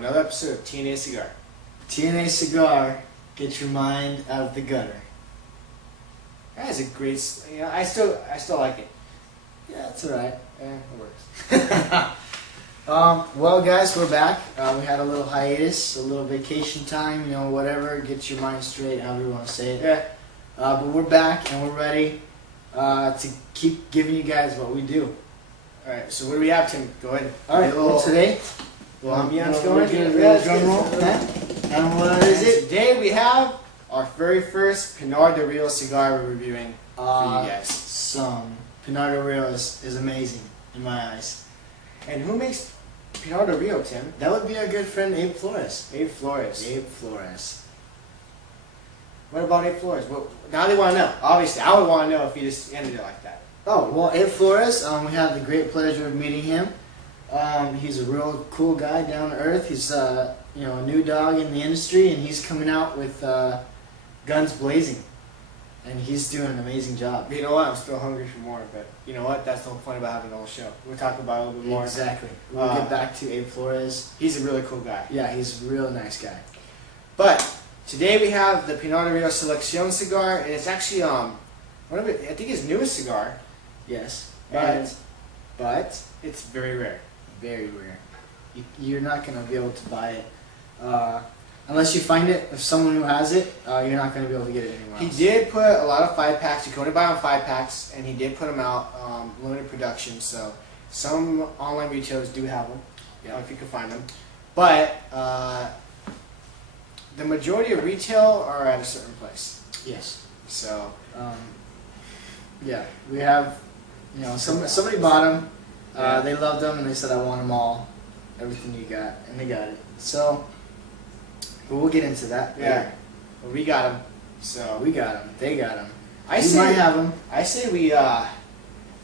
another episode of TnACigar. TnACigar, get your mind out of the gutter. That is a great, I still like it. Yeah, it's alright. It works. Well, guys, we're back. We had a little hiatus, a little vacation time, whatever. Get your mind straight, however you want to say it. Yeah. But we're back and we're ready to keep giving you guys what we do. Alright, so what do we have, Tim? Go ahead. Alright, well, today, ambiance we're going. doing a drum roll. And what is it? Today we have our very first Pinar Del Rio cigar we're reviewing for you guys. Some Pinar Del Rio is amazing in my eyes. And who makes Pinar Del Rio, Tim? That would be our good friend Abe Flores. Abe Flores. Abe Flores. What about Abe Flores? Well, now they want to know. Obviously, I would want to know if he just ended it like that. Oh, well, Abe Flores, we have the great pleasure of meeting him. He's a real cool guy, down to earth. He's a new dog in the industry, and he's coming out with guns blazing. And he's doing an amazing job. But you know what? I'm still hungry for more, but you know what? That's the whole point about having the whole show. We'll talk about it a little bit more. Exactly. We'll get back to Abe Flores. He's a really cool guy. Yeah, he's a real nice guy. But today we have the Pinar Del Rio Seleccion cigar, and it's actually I think his newest cigar. Yes, And but it's very rare. very rare. You're not going to be able to buy it unless you find it. If someone who has it, you're not going to be able to get it anywhere else. He did put a lot of 5-packs. You can only buy on 5-packs, and he did put them out limited production. So some online retailers do have them, if you can find them. But the majority of retail are at a certain place. Yes. So yeah, we have. Somebody bought them. They loved them, and they said, "I want them all, everything you got," and they got it. So, but we'll get into that. yeah, well, we got them. So We got them. They got them. you might have them. I say we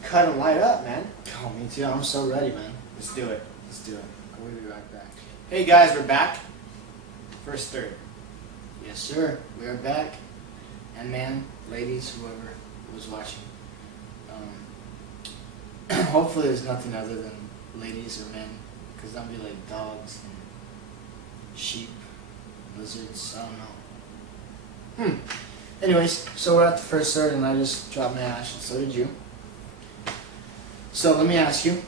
cut and light up, man. Oh, me too. I'm so ready, man. Let's do it. Let's do it. We'll be right back. Hey guys, we're back. First third. Yes, sir. We are back. And man, ladies, whoever was watching, hopefully there's nothing other than ladies or men, because that'd be like dogs and sheep, lizards, I don't know. Anyways, so we're at the first third, and I just dropped my ash, and so did you. So let me ask you,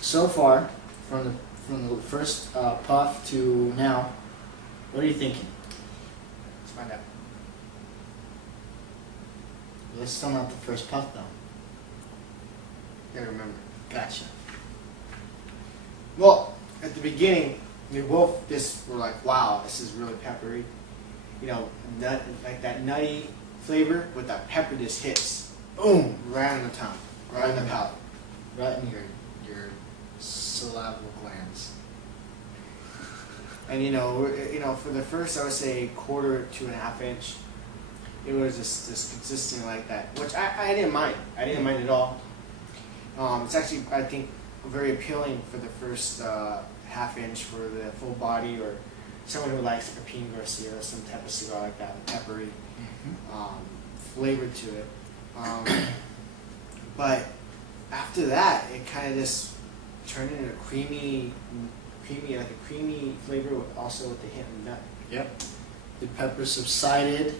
so far, from the first puff to now, what are you thinking? Let's find out. Well, it's still not the first puff, though. Gotta remember. Gotcha. Well, at the beginning, we both were like, wow, this is really peppery. Like that nutty flavor, but that pepper just hits. Boom! Right on the tongue. Right on the palate. Right in your salivary glands. And for the first, I would say quarter to 1/2 inch, it was just consistent like that, which I didn't mind. I didn't mind at all. It's actually, I think, very appealing for the first 1/2 inch for the full body, or someone who likes like a Pinar Garcia or some type of cigar like that, with peppery flavor to it. But after that, it kind of just turned into a creamy flavor, also with the hint of nut. Yep. The pepper subsided.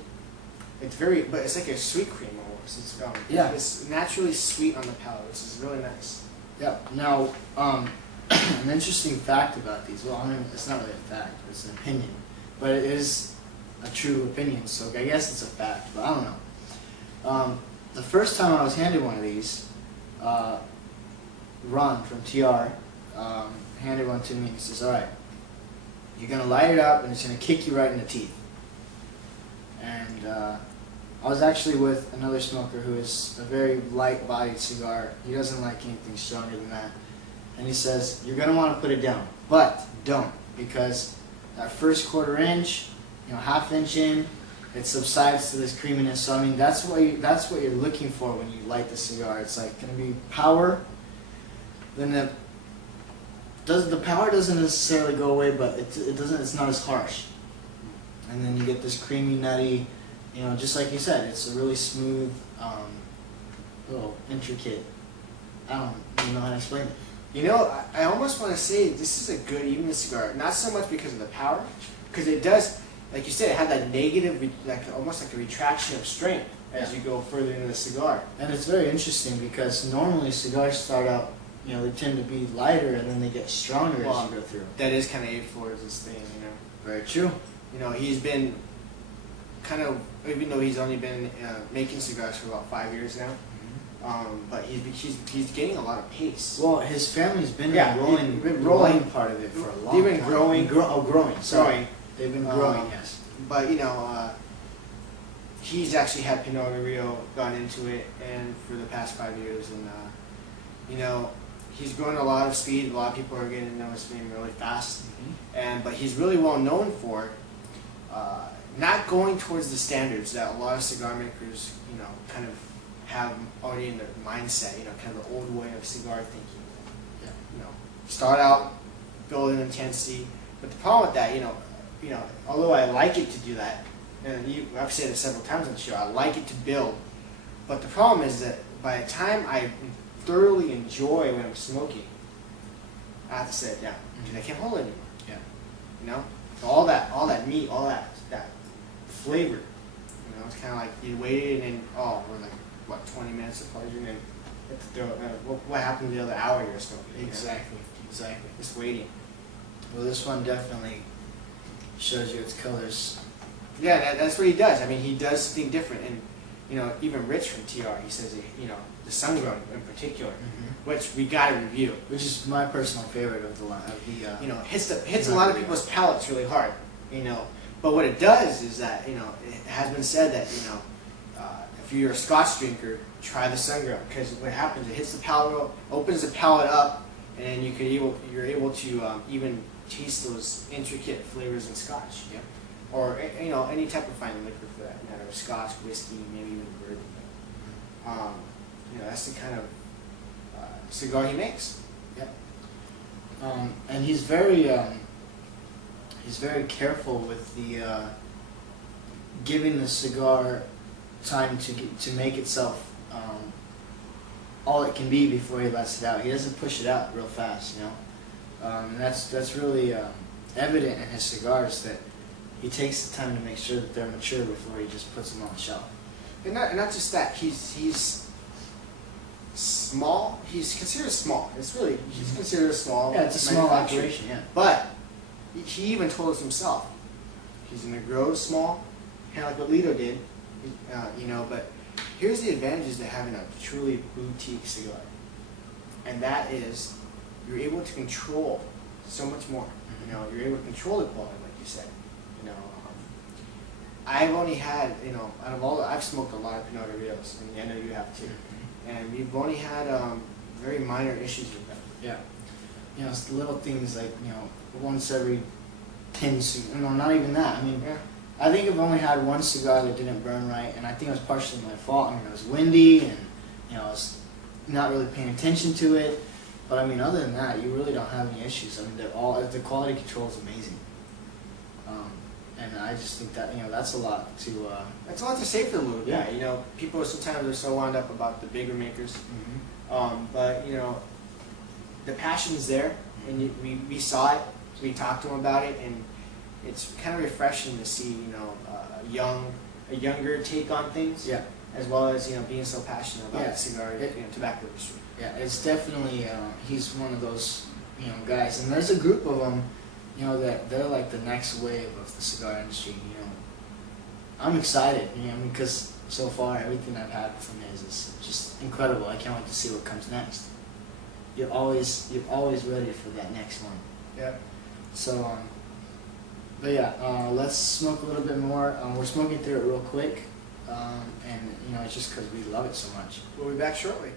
But it's like a sweet cream almost. It's naturally sweet on the palate, which is really nice. Yep. Now, an interesting fact about these. Well, I mean, it's not really a fact; it's an opinion, but it is a true opinion. So I guess it's a fact, but I don't know. The first time I was handed one of these, Ron from TR handed one to me, and he says, "All right, you're gonna light it up, and it's gonna kick you right in the teeth." And I was actually with another smoker who is a very light-bodied cigar. He doesn't like anything stronger than that. And he says, you're going to want to put it down, but don't, because that first 1/4 inch, 1/2 inch in, it subsides to this creaminess. So I mean, that's what you're looking for when you light the cigar. It's like going to be power. Then the power doesn't necessarily go away, but it's not as harsh. And then you get this creamy, nutty, just like you said, it's a really smooth, little intricate. I don't even know how to explain it. You know, I almost want to say this is a good evening cigar. Not so much because of the power, because it does, like you said, it had that negative, like almost like a retraction of strength as you go further into the cigar. And it's very interesting because normally cigars start out, you know, they tend to be lighter and then they get stronger as you go through. That is kind of Abe Flores' thing, you know. Very true. You know, he's been kind of, even though he's only been making cigars for about 5 years now, but he's getting a lot of pace. Well, his family's been rolling rolling part of it for a long time. They've been growing. Growing. They've been growing, yes. But, you know, he's actually had Pinar Del Rio gone into it and for the past 5 years. And, you know, he's growing a lot of speed. A lot of people are getting to know his name really fast. But he's really well known for not going towards the standards that a lot of cigar makers, you know, kind of have already in their mindset, you know, kind of the old way of cigar thinking. Yeah. You know, start out, build in intensity. But the problem with that, you know, although I like it to do that, and I've said it several times on the show, I like it to build. But the problem is that by the time I thoroughly enjoy when I'm smoking, I have to set it down because I can't hold it anymore. Yeah. You know, so all that meat, all that flavor. You know, it's kind of like you waited and we're like what 20 minutes of pleasure and what happened the other hour you were smoking? Exactly. Just waiting. Well, this one definitely shows you its colors. Yeah, that's what he does. I mean, he does something different, and you know, even Rich from TR, he says, you know, the sun grown in particular, which we got to review. Which is my personal favorite of the line. You know, hits a lot of people's palates really hard. You know, but what it does is that, you know, it has been said that, you know, if you're a Scotch drinker, try the sun grown, because what happens, it hits the palate, opens the palate up, and then you're able to even taste those intricate flavors in Scotch. Yep. Or, you know, any type of fine liquor for that matter, Scotch, whiskey, maybe even bourbon. You know, that's the kind of cigar he makes. Yep. And he's very careful with the giving the cigar time to make itself all it can be before he lets it out. He doesn't push it out real fast, you know. And that's really evident in his cigars, that he takes the time to make sure that they're mature before he just puts them on the shelf. And not just that, he's small. He's considered small. He's considered small. Yeah, it's a small operation. Yeah. But he even told us himself, he's going to grow small, kind of like what Lito did. You know, but here's the advantages to having a truly boutique cigar, and that is you're able to control so much more. You know, you're able to control the quality, like you said. You know, I've only had, you know, out of all, I've smoked a lot of Pinar Del Rios, and I know you have too. And we've only had very minor issues with them. Yeah. You know, it's the little things like, you know, once every 10 cigars, no, not even that. I mean, I think I've only had one cigar that didn't burn right, and I think it was partially my fault. I mean, it was windy, and, you know, I was not really paying attention to it. But I mean, other than that, you really don't have any issues. I mean, the quality control is amazing. And I just think that, you know, that's a lot to... That's a lot to say for the little guy. You know, people sometimes are so wound up about the bigger makers. But, you know, the passion's there, and we saw it, we talked to him about it, and it's kind of refreshing to see, you know, a younger take on things. Yeah. As well as, you know, being so passionate about the cigar, you know, tobacco industry. Yeah, it's definitely, he's one of those, you know, guys. And there's a group of them, you know, that they're like the next wave of the cigar industry, you know. I'm excited, you know, because so far everything I've had from his is just incredible. I can't wait to see what comes next. You're always ready for that next one. Yeah. So, but yeah, let's smoke a little bit more. We're smoking through it real quick, and you know, it's just because we love it so much. We'll be back shortly.